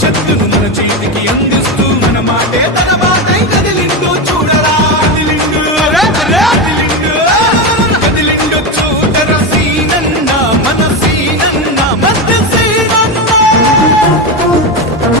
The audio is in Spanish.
భవిష్యత్తు